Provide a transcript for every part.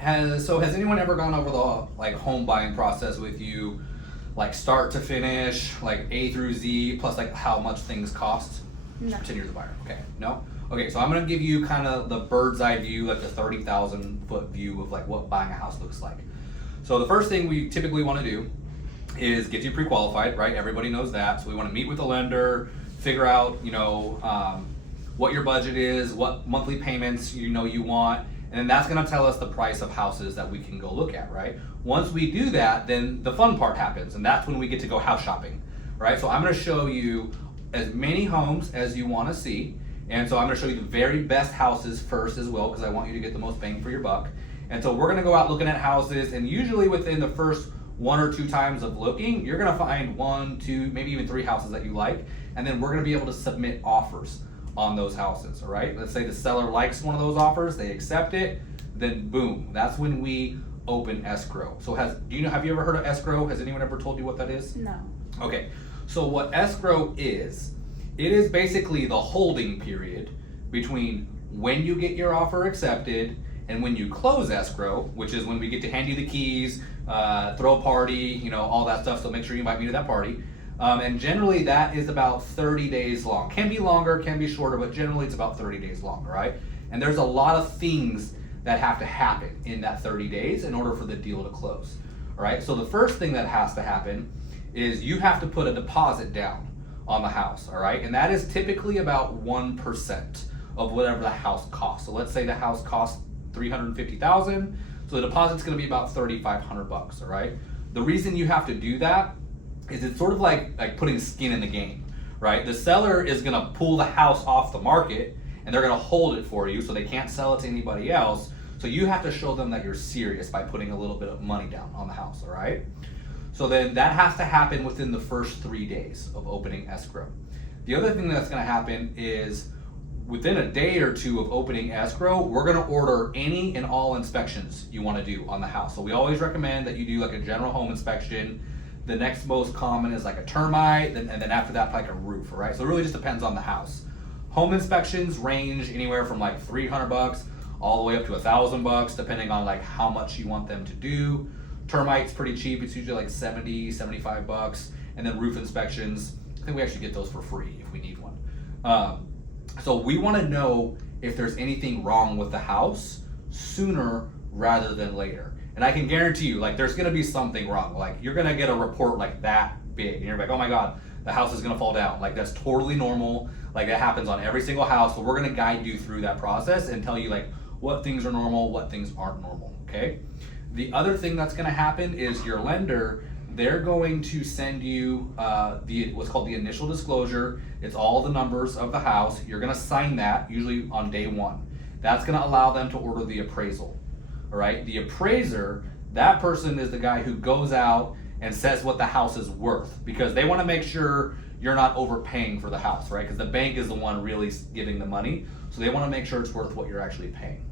Has anyone ever gone over the like home buying process with you, like start to finish, like A through Z, plus like how much things cost? No. Pretend you're the buyer. Okay, no. Okay, so I'm gonna give you kind of the bird's eye view, like the 30,000 foot view of like what buying a house looks like. So the first thing we typically want to do is get you pre-qualified, right? Everybody knows that. So we want to meet with the lender, figure out, what your budget is, what monthly payments you want, and then that's going to tell us the price of houses that we can go look at, right? Once we do that, then the fun part happens, and that's when we get to go house shopping, right? So I'm going to show you as many homes as you want to see, and so I'm going to show you the very best houses first as well, because I want you to get the most bang for your buck. And so we're going to go out looking at houses, and usually within the first 1 or 2 times of looking, you're going to find 1, 2, maybe even 3 houses that you like, and then we're going to be able to submit offers on those houses. All right, let's say the seller likes one of those offers, they accept it, then boom, that's when we open escrow. So have you ever heard of escrow? Has anyone ever told you what that is? No. Okay, so what escrow is, it is basically the holding period between when you get your offer accepted and when you close escrow, which is when we get to hand you the keys, throw a party, all that stuff. So make sure you invite me to that party. And generally that is about 30 days long. Can be longer, can be shorter, but generally it's about 30 days long, right? And there's a lot of things that have to happen in that 30 days in order for the deal to close, all right? So the first thing that has to happen is you have to put a deposit down on the house, all right? And that is typically about 1% of whatever the house costs. So let's say the house costs $350,000, so the deposit's gonna be about $3,500, all right? The reason you have to do that is it's sort of like putting skin in the game, right? The seller is gonna pull the house off the market and they're gonna hold it for you so they can't sell it to anybody else. So you have to show them that you're serious by putting a little bit of money down on the house, all right? So then that has to happen within the first 3 days of opening escrow. The other thing that's gonna happen is within a day or 2 of opening escrow, we're gonna order any and all inspections you wanna do on the house. So we always recommend that you do like a general home inspection. The next most common is like a termite, and then after that, like a roof, right? So it really just depends on the house. Home inspections range anywhere from like $300 all the way up to $1,000, depending on like how much you want them to do. Termite's pretty cheap, it's usually like 70, $75. And then roof inspections, I think we actually get those for free if we need one. So we wanna know if there's anything wrong with the house sooner rather than later. And I can guarantee you, like, there's gonna be something wrong. Like, you're gonna get a report like that big, and you're like, oh my God, the house is gonna fall down. Like, that's totally normal. Like, that happens on every single house. So we're gonna guide you through that process and tell you like what things are normal, what things aren't normal, okay? The other thing that's gonna happen is your lender, they're going to send you what's called the initial disclosure. It's all the numbers of the house. You're gonna sign that, usually on day 1. That's gonna allow them to order the appraisal. All right, the appraiser, that person is the guy who goes out and says what the house is worth, because they want to make sure you're not overpaying for the house, right? Because the bank is the one really giving the money, so they want to make sure it's worth what you're actually paying.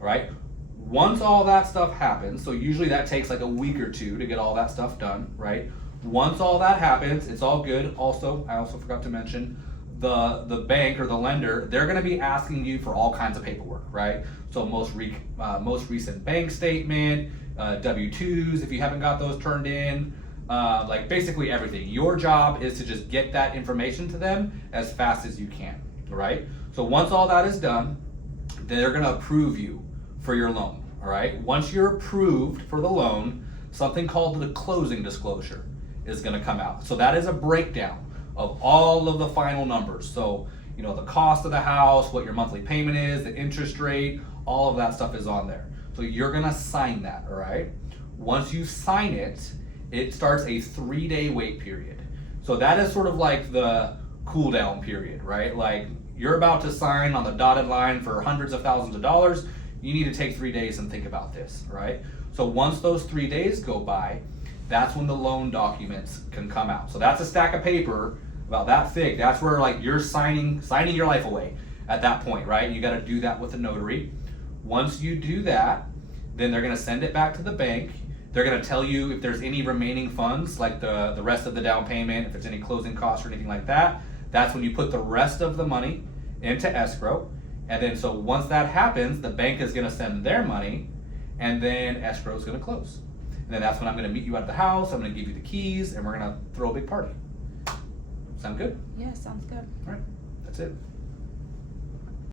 All right, once all that stuff happens, so usually that takes like a week or 2 to get all that stuff done, right? Once all that happens, it's all good. Also, I also forgot to mention, the bank or the lender, they're going to be asking you for all kinds of paperwork, right? So most recent bank statement, W-2s if you haven't got those turned in, like basically everything. Your job is to just get that information to them as fast as you can, all right? So once all that is done, they're going to approve you for your loan, all right? Once you're approved for the loan, something called the closing disclosure is going to come out. So that is a breakdown of all of the final numbers. So, the cost of the house, what your monthly payment is, the interest rate, all of that stuff is on there. So you're gonna sign that, all right? Once you sign it, it starts a 3-day wait period. So that is sort of like the cool down period, right? Like you're about to sign on the dotted line for hundreds of thousands of dollars. You need to take 3 days and think about this, right? So once those 3 days go by, that's when the loan documents can come out. So that's a stack of paper about that thick. That's where like you're signing your life away at that point, right? You got to do that with a notary. Once you do that, then they're going to send it back to the bank. They're going to tell you if there's any remaining funds, like the rest of the down payment, if there's any closing costs or anything like that. That's when you put the rest of the money into escrow. And then so once that happens, the bank is going to send their money, and then escrow is going to close. And then that's when I'm going to meet you at the house. I'm going to give you the keys, and we're going to throw a big party. Sound good? Yeah, sounds good. All right, that's it.